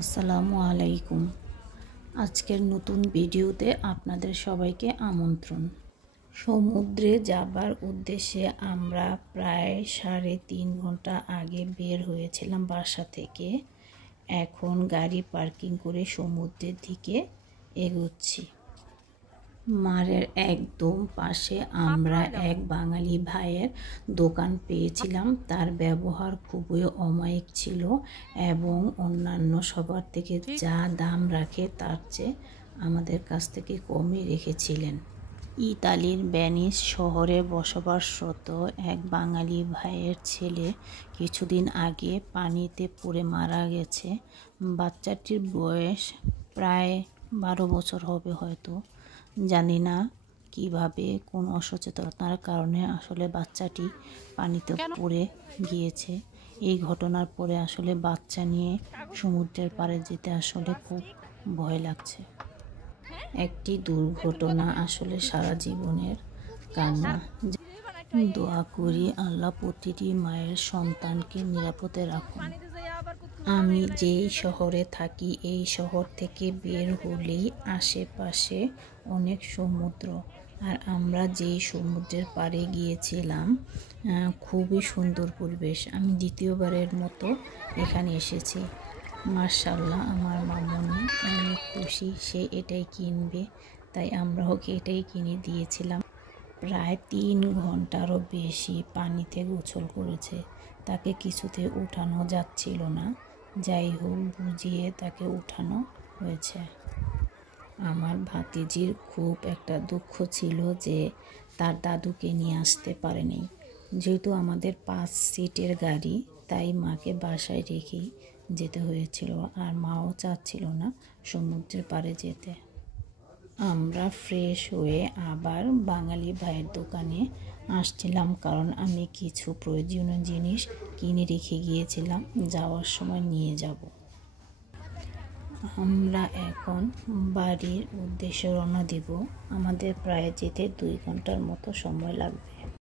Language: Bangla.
আসসালামু আলাইকুম। আজকের নতুন ভিডিওতে আপনাদের সবাইকে আমন্ত্রণ। সমুদ্রে যাবার উদ্দেশ্যে আমরা প্রায় 3.5 ঘন্টা আগে বের হয়েছিলাম বাসা থেকে। এখন গাড়ি পার্কিং করে সমুদ্রের দিকে এগোচ্ছি। মারের একদম পাশে আমরা এক বাঙালি ভাইয়ের দোকান পেয়েছিলাম। তার ব্যবহার খুবই অমায়িক ছিল এবং অন্যান্য সবার থেকে যা দাম রাখে তার চেয়ে আমাদের কাছ থেকে কমই রেখেছিলেন। ইতালির ভেনিস শহরে বসবাসরত এক বাঙালি ভাইয়ের ছেলে কিছুদিন আগে পানিতে পড়ে মারা গেছে। বাচ্চাটির বয়স প্রায় 12 বছর হবে হয়তো। জানি না কিভাবে কোন অসচেতনতার কারণে আসলে বাচ্চাটি পানিতে পড়ে গিয়েছে। এই ঘটনার পরে আসলে বাচ্চা নিয়ে সমুদ্রের পাড়ে যেতে আসলে খুব ভয় লাগছে। একটি দুর্ঘটনা আসলে সারা জীবনের কান্না। দোয়া করি আল্লাহ প্রতিটি মায়ের সন্তানকে নিরাপদে রাখুন। আমি যেই শহরে থাকি এই শহর থেকে বের হলেই আশেপাশে অনেক সমুদ্র, আর আমরা যেই সমুদ্রের পাড়ে গিয়েছিলাম খুবই সুন্দর পরিবেশ। আমি দ্বিতীয়বারের মতো এখানে এসেছি। মাশাআল্লাহ, আমার মামুনি অনেক খুশি, সে এটাই কিনবে, তাই আমরা ওকে এটাই কিনে দিয়েছিলাম। প্রায় 3 ঘন্টারও বেশি পানিতে গোসল করেছে, তাকে কিছুতে উঠানো যাচ্ছিল না। যাই হোক, বুঝিয়ে তাকে উঠানো হয়েছে। আমার ভাতিজির খুব একটা দুঃখ ছিল যে তার দাদুকে নিয়ে আসতে পারেনি। যেহেতু আমাদের 5 সিটের গাড়ি, তাই মাকে বাসায় রেখেই যেতে হয়েছিল, আর মাও চাচ্ছিল না সমুদ্রের পাড়ে যেতে। আমরা ফ্রেশ হয়ে আবার বাঙালি ভাইয়ের দোকানে আসছিলাম, কারণ আমি কিছু প্রয়োজনীয় জিনিস কিনে রেখে গিয়েছিলাম, যাওয়ার সময় নিয়ে যাব। আমরা এখন বাড়ির উদ্দেশ্যে রওনা দিব। আমাদের প্রায় যেতে 2 ঘন্টার মতো সময় লাগবে।